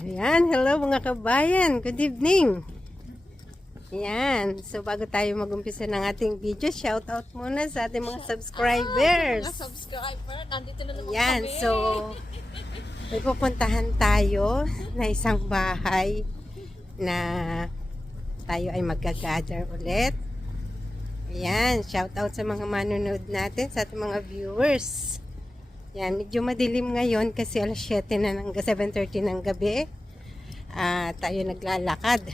Ayan, hello mga kabayan. Good evening. Ayan, so bago tayo mag-umpisa ng ating video, shout out muna sa ating mga subscribers. Mga subscriber, nandito na naman Ayan, kami. so may pupuntahan tayo na isang bahay na tayo ay magka-gather ulit. Ayan, shout out sa mga manonood natin, sa ating mga viewers. Yan, medyo madilim ngayon kasi alas 7 na ng 7:30 ng gabi. Tayo naglalakad.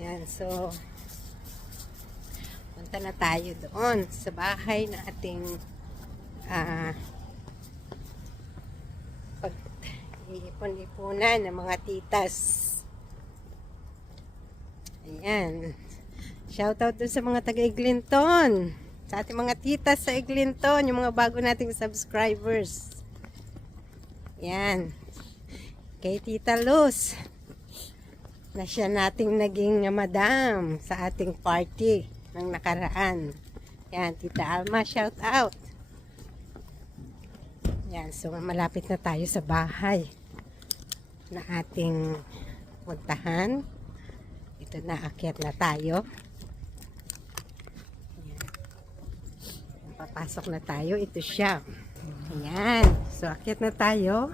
Yan, so punta na tayo doon sa bahay na ating pag-iipon-ipunan ng mga titas. Ayan. Shout out doon sa mga taga-Eglinton. Sa ating mga titas sa Eglinton, yung mga bago nating subscribers. Yan. Kay Tita Luz, na siya nating naging madam sa ating party ng nakaraan. Yan, Tita Alma, shout out. Yan, so malapit na tayo sa bahay na ating puntahan. Ito na, akyat na tayo. Papasok na tayo. Ito siya. Ayan. So, akyat na tayo.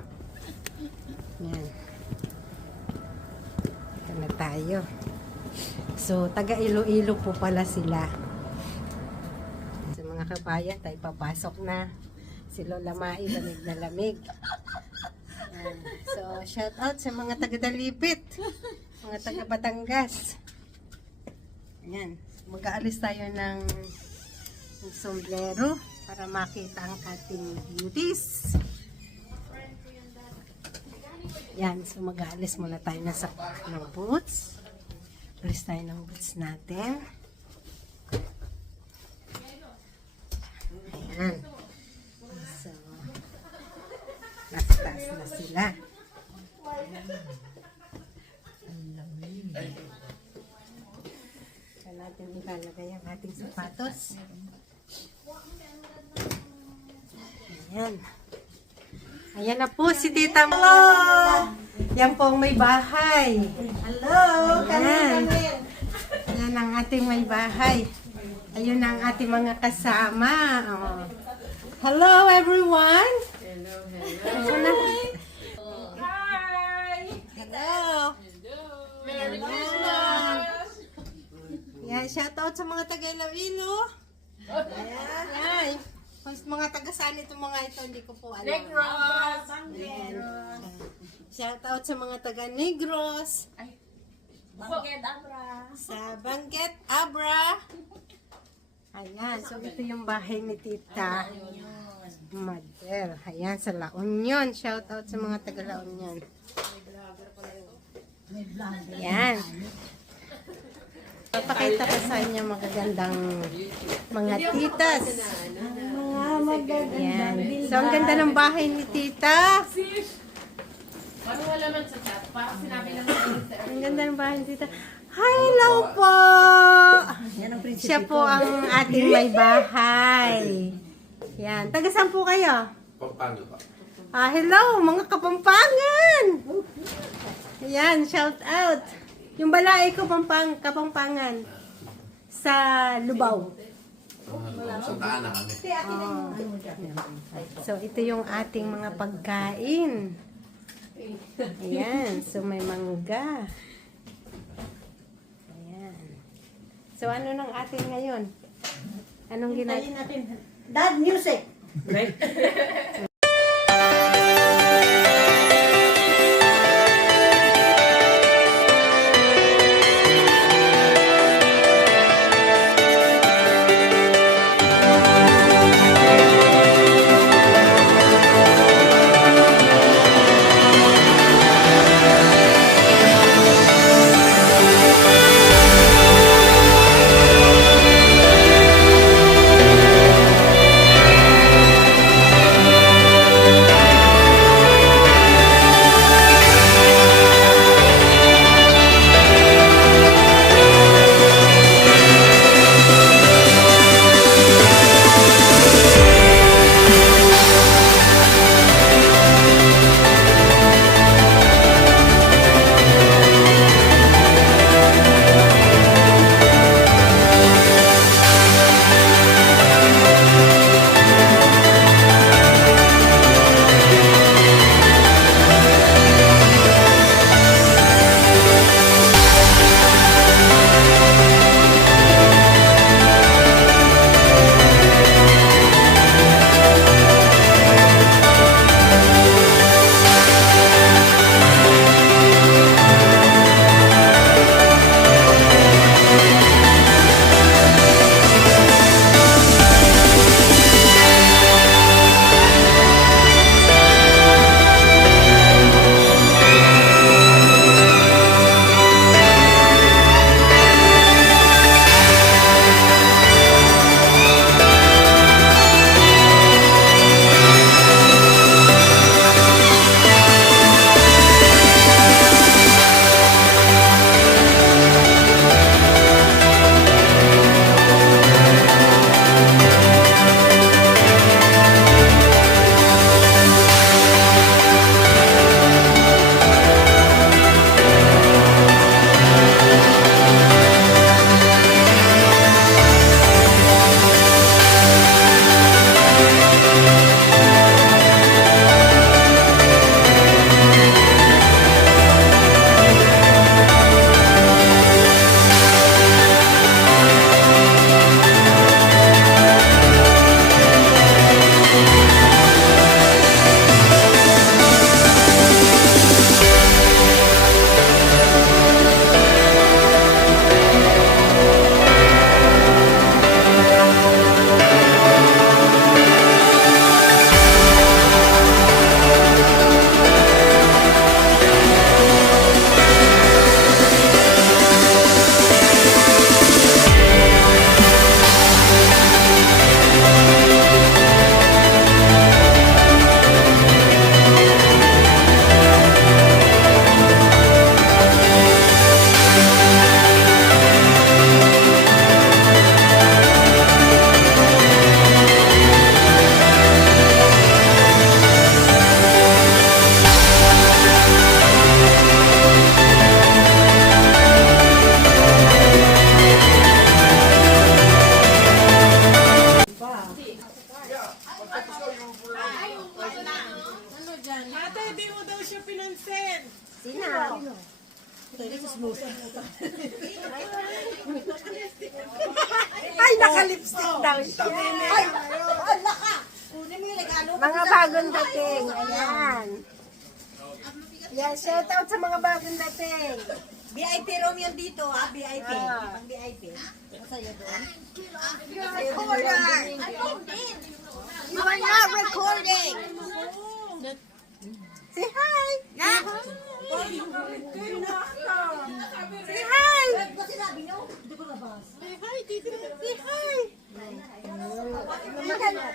Ayan. Ito na tayo. So, taga Iloilo po pala sila. Sa mga kabayan, tayo papasok na. Si Lola Mai, lamig na lamig. Ayan. So, shout out sa mga taga Dalipit. Mga taga Batangas. Ayan. Mag-aalis tayo ng sombrero para makita ang ating beauties. Yan, so mag-aalis muna tayo ng boots. Alis tayo ng boots natin. Ayan. So, nasa taas na sila. Saan natin ilalagay ang ating sapatos? Ayan. Ayan na po si Tita Mo. Yan po ang may bahay. Hello! Ayan. Ayan ang ating may bahay. Ayun ang ating mga kasama. Oh. Hello everyone! Hello, hello. Hi! Hello! Merry Christmas! Yan, shout out sa mga taga-Iloilo. Ayan. Mas mga taga-saan itong mga ito, hindi ko po alam. Negros! Shout out sa mga taga-Negros. Bangged Abra! Sa Bangged Abra. Ayan, so ito yung bahay ni Tita Madel. Ayan, sa La Union. Shout out sa mga taga La Union. Ayan. Papakita ko sa inyo magagandang mga titas. Ayan. So, ang ganda ng bahay ni Tita. Ano wala man sa chat? Parang sinabi lang natin. Ang ganda ng bahay ni Tita. Hello po! Siya po ang ating may bahay. Yan. Taga saan po kayo? Pampanga pa. Hello, mga Kapampangan! Ayan, shout out. Yung balay ko, Kapampangan. Sa Lubao. Santa Ana kami. So, ito yung ating mga pagkain. Ayan. So, may mangga. Ayan. So, ano nang atin ngayon? Anong ginagawa natin? Dad music. pinansin? Sino? Ay, naka-lipstick daw siya. Ay, mga bagong dating. Ayan. Yan, shout out sa mga bagong dating. VIP room yun dito, VIP. Ah. Pang VIP. Masaya doon. You are not recording. Say hi. Say hi. Ba't sinabi nyo? Hindi ko nabas. Say hi.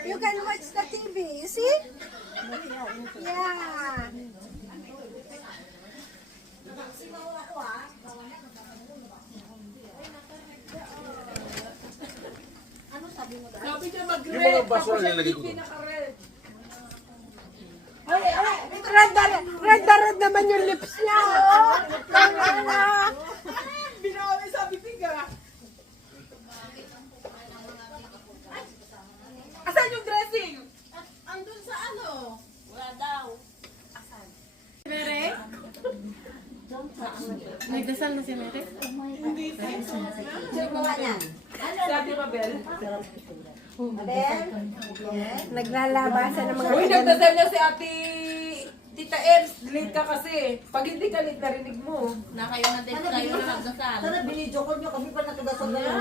You can watch the TV. You see? Yeah. Sabi niya Yung mag-red. mga basura nilagay ko doon. Red naman yung lips niya. Oh. Binawi sabi tiga. Asan yung dressing? Andun sa ano? Wala daw. Asan? Mere? Nagdasal na si Mere? Hindi. Sino ba yan? Sabi ba, Bel? Naglalabasan ng mga Uy, nagdasal na si Ate Tita Ems. Late ka kasi. Pag hindi ka late, narinig mo. Na kayo na din kayo na nagdasal. Sana binidyo ko nyo, kami pa nakadasal na yun.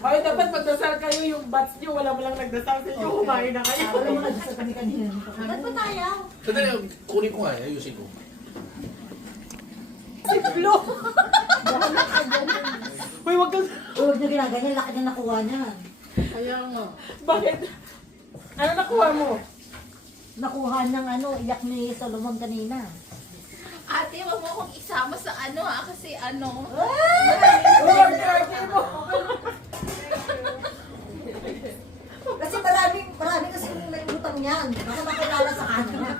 Ay, dapat magdasal kayo yung bats nyo. Wala mo lang nagdasal sa inyo. Kumain na kayo. Alam mo, nagdasal kami kanina. Ba't ba tayo? Sandali, kunin ko nga, ayusin ko. Siplo. Uy, wag kang... Huwag nyo ginaganyan, laki na nakuha niya. Kaya nga. Bakit? Ano nakuha mo? Nakuha niyang iyak ni Solomon kanina. Ate, wag mo akong isama sa ano kasi ano. Uy, grabe mo. Kasi marami kasi may utang niyan. Baka makilala sa kanya.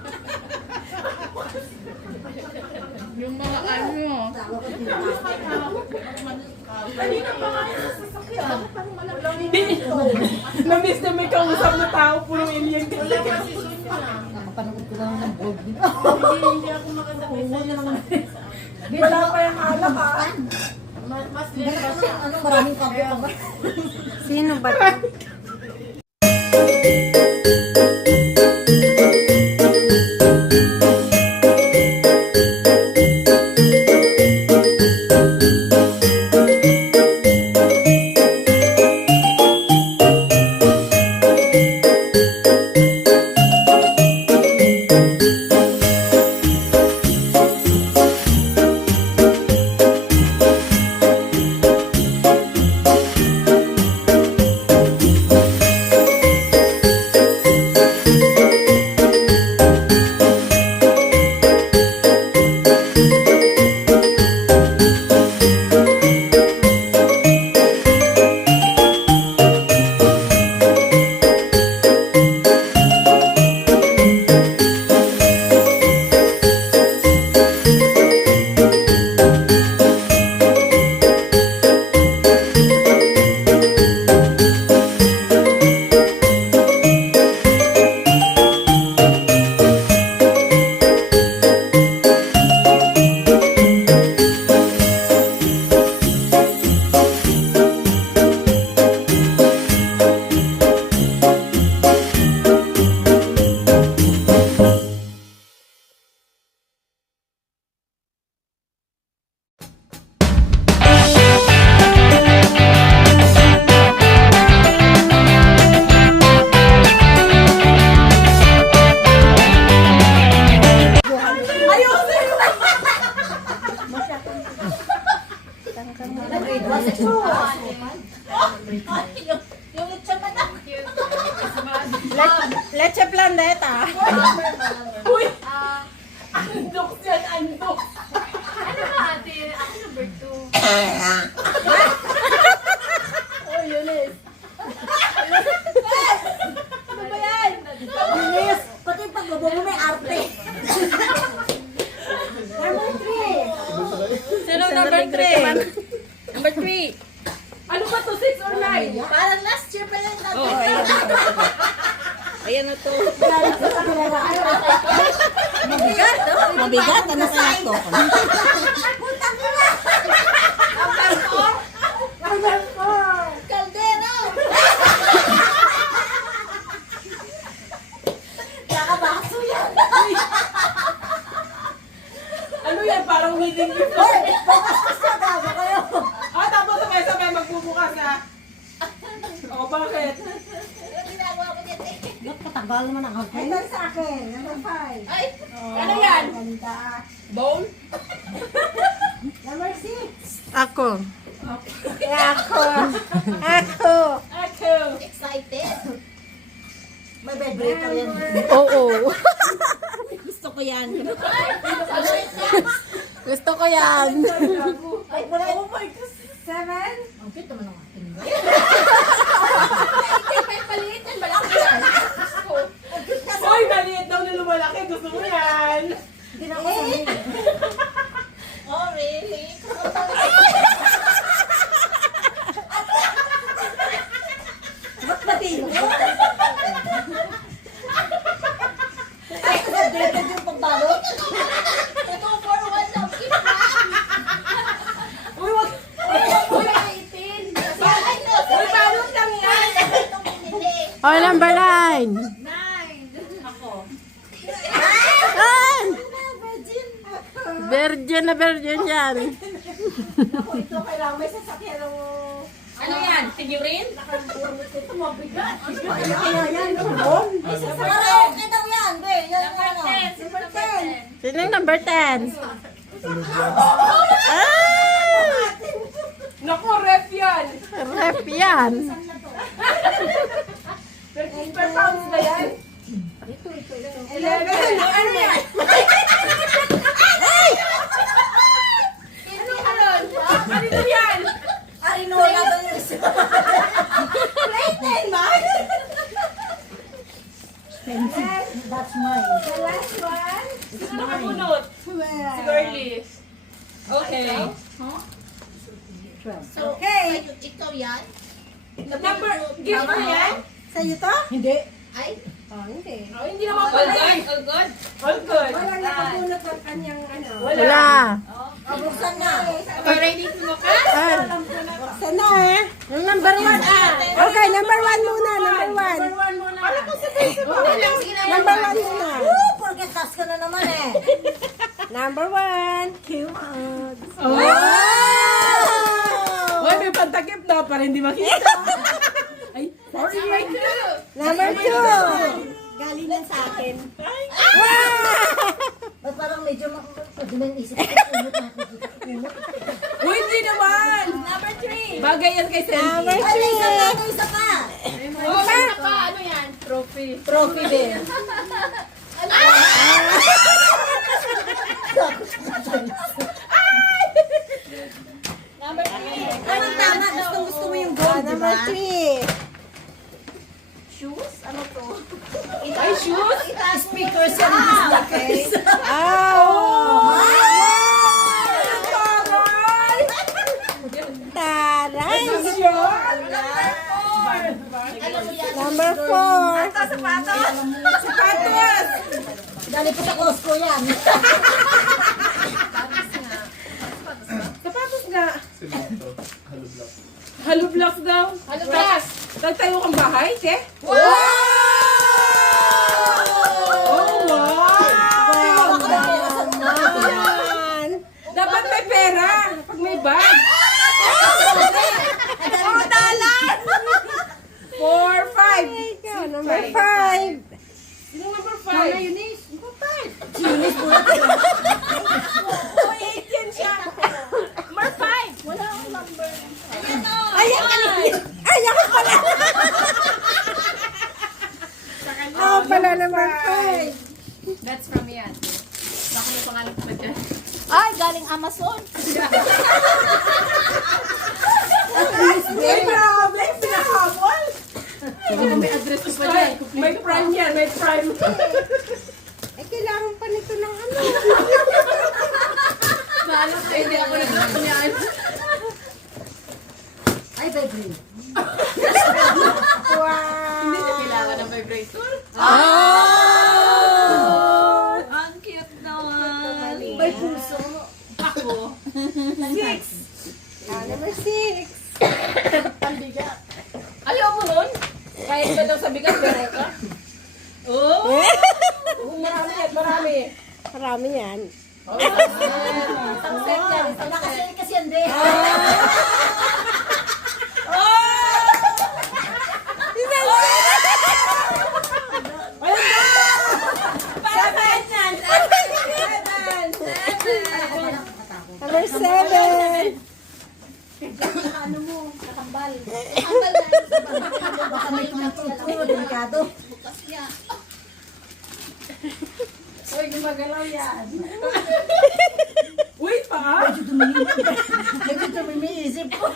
Yung mga ano. Tawa ko dito. Kanina pa nga yung sasakyan. Na-miss na may kausap na tao, puro alien ka. Nakapanood ko lang ng vlog niya. Hindi ako makasabay. Wala pa yung halak ha. Mas Ganun kasi maraming kampo pa ba? Sino ba ito? Yung lechon man na. Leche planeta. Uy! Andok yan, andok! Ano ba ate? Ako number 2. Oh, Yulis! Ano ba yan? Bilis! Pati yung pagbobo mo may arte. Number 3. Sino number 3? Number 3. Ano ba to? 6 or 9? Parang last year pa yan natin. Oh, ayan. Ayan na to. Mabigat. Mabigat, ano kaya to? Kaldero! Kakabaso yan! Ano yan? Parang wedding gift. Hoy! Bukas na gago kayo! Ah, tapos sabay-sabay magbubukas ha. O, bakit? Yung ginagawa ko dito eh. Ba't katagal naman ang hagay? Ito sa akin, number 5. Ay, Ano yan? Ganda. Bowl? Number 6. Ako. Ako. Ako. Ako. excited. May vibrator yan. Oo. Gusto ko yan. Gusto ko yan. Ay, wala. Oh my God. 7. Ang cute naman ang ating. May paliit yan, malaki yan. Hoy, maliit daw na lumalaki. Gusto mo yan. Hindi na ako sanay. Oh, really? Ba't matino? Ay, updated yung pagbalot. Ito, 4-1 lang. Keep na. Uy, wag. Uy, 18. Ay, no. Uy, balot lang yan. Itong binili. Oh, number 9. 9. Ako. Ay! Virgin. Virgin na virgin yan. Ako, ito kailangan may sasakyan ng... Ano yan? Figurine? Ito mabigat. Kaya yan, doon. Karaoke daw yan, be. Yan yung ano. Number 10. Sino yung number 10? Ah! Naku, ref yan. Ref yan. 13 per pounds na yan. 11. Ano yan? Hindi halon. Ano yan? Arinola ba yung isa? Play ba? That's mine. The last one. Sino nakabunot? Si Girly. Okay. So, Okay. sa'yo, ikaw yan? Number, gift mo yan? Sa'yo to? Hindi. Ay, Oh, hindi. Oh, hindi naman pala. All good? All good. Wala nakabunot ng kanyang ano. Wala. Oh, buksan na. Okay, ready to look at? Ay. Buksan na eh. Yung number 1. Okay, number 1 muna. Number 1. Wala ko sa Facebook. okay lang. Sige na. Number 1 muna. Woo! Porque task ka na naman eh. Number 1. Q-Mods. Oh! Uy, may pantakip na para hindi makita. Ay, sorry. Number 2. Galing lang sa akin. Wow! Ba't parang medyo pwede mo yung isip ko. Uy, hindi naman. Number 3. Bagay yan kay Number Selfie. Ay, may isa pa, 3. may isa pa. Oh, isa pa. Ano yan? Trophy. Trophy din. Number 3. Anong tama? Gusto mo yung gold, di Number ba? 3. Shoes? Ano to? Ay, shoes? Speakers yan. Okay. Oh! Taray! Taray! Sure? Alam mo yan? Number 4. Sapatos! Sapatos! Dali po sa Costco yan. Sapatos nga. Semento. Halo block. Halo blocks daw. Halo blocks. Nagtayo kang bahay, te? Wow! Oh, wow! Yan. Dapat may pera pag may bag. Oh, dalan! 4, 5. Ikaw, number 5. Sino number 5? Eunice. Oh, 8 yan siya. Number 5. Wala akong number. Ayan ka na. Ayan ka pala. Oh, pala number 5. That's from yan. Baka may pangalan pa dyan. Ay, galing Amazon. May grabe, pinahabol. May address ko pa dyan. May prime yan, may prime. Eh, kailangan pa nito ng ano. Bahala kayo, hindi ako nag-lock niyan. Ay, baby. Wow. Hindi na kailangan ng vibrator. Oh! Ang cute naman. May puso. Ako. 6. Number 6. Ayaw mo nun? Kahit ba daw sa bigas, meron ka? Oo. Marami yan, marami. Marami yan. Isang set yan, isang set. Nakasali kasi yan, be. Number 7. Ano mo, kakambal. Kakambal na. Baka may tumuturo, delikado. Bukas niya. Uy, gumagalaw yan. Uy, pa? Medyo tumimisip ko.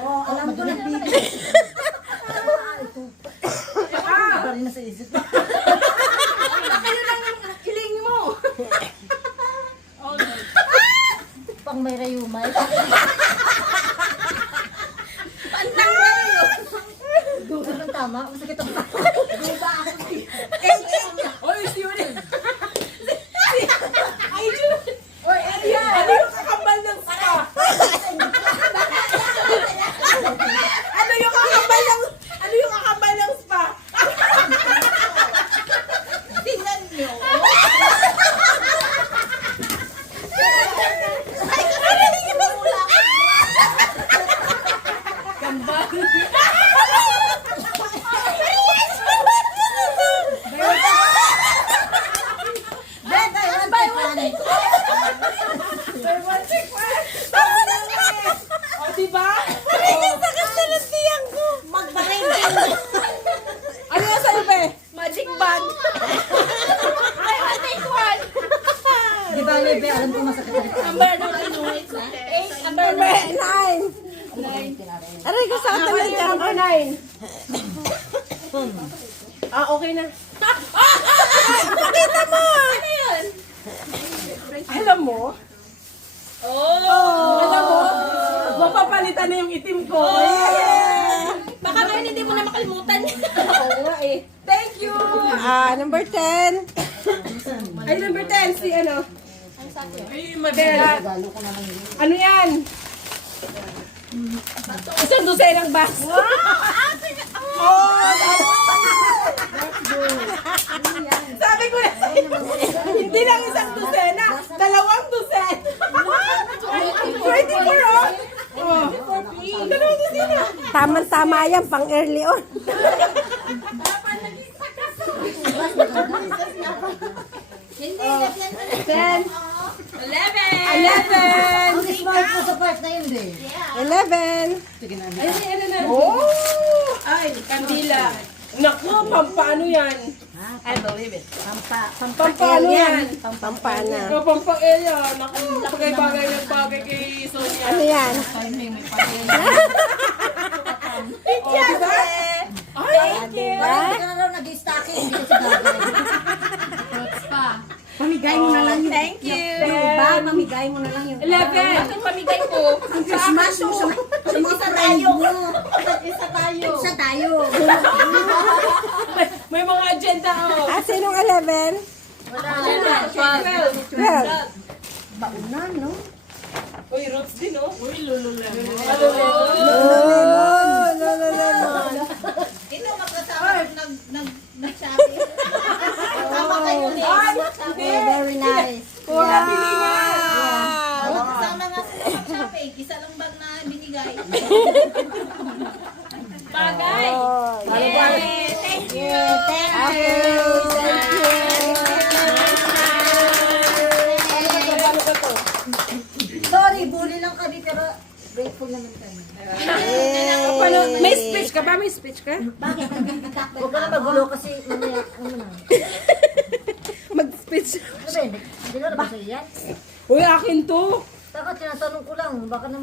Oh, alam ko na bibig. Iba rin na sa isip. Kiling mo. Pang may rayumay. Pantang na yun. Duga ng tama. Masakit ang tama. Duga ako. Uy, si Yuri. Ay, Yuri. Uy, Elia. Ano yung kakambal ng spa? Ano yung kakambal ng spa? Tingnan niyo. O, diba? Ano yung sa'yo, be? Magic band. Ay, I'll take one. Di ba, Lebe, alam ko masakit ang tama. Number no, ano, it's not. Number Number 9. Aray ko sa atin ng Number 9. Okay na. Pakita mo! Ano yun? Alam mo? Oh! Alam mo? Mapapalitan na yung itim ko. Baka ngayon hindi mo na makalimutan. Oo nga eh. Thank you! Number 10. Ay, number 10, si ano? Ang sakit. Ay, Mabel. Ano yan? Isang dosenang bas. Sabi ko na, hindi lang isang dosena, dalawang dosen. 24 oh. Oh. Dalawang dosena. Tama-tama yan, pang early on. Hindi, 10. 11. 11. Ang smart ko sa part na yun, be. 11. Oh! Ay, kandila. Naku, pampaano yan? I believe it. Pampaano yan? Pampana. O, pampaela. Naku, bagay-bagay ng bagay kay Sonia. Ano yan? Oh, diba? Ay, Parang ka na raw nag-stocking. Hindi kasi bagay. Fruits pa. Pamigay mo na lang yun. Thank you. Diba? Mamigay mo na lang yun. 11. Bakit pamigay ko? Ang Christmas mo sa mga friend mo. Isa tayo. Isa tayo. May mga agenda oh. Ah, sinong 11? 12. 12. Bauna, no? Uy, roots din oh. Uy, lululemon. Lemon. Lemon. Ito magkasama nag-shopping. Tama kayo ni. Ay, hindi. Very nice. Pinabili nga. Kasama nga sila mag-shopping. Isa lang bag na binigay. Bagay. Yay! Thank you. Thank you. Sorry, bully lang kami pero grateful naman kami. May speech ka ba? May speech ka? Bakit? Huwag ka na magulo kasi mamaya, ano na. Mag-speech. Ano ba yun? Hindi ka na ba sa'yo yan? Uy, akin to. Taka, tinatanong ko lang, baka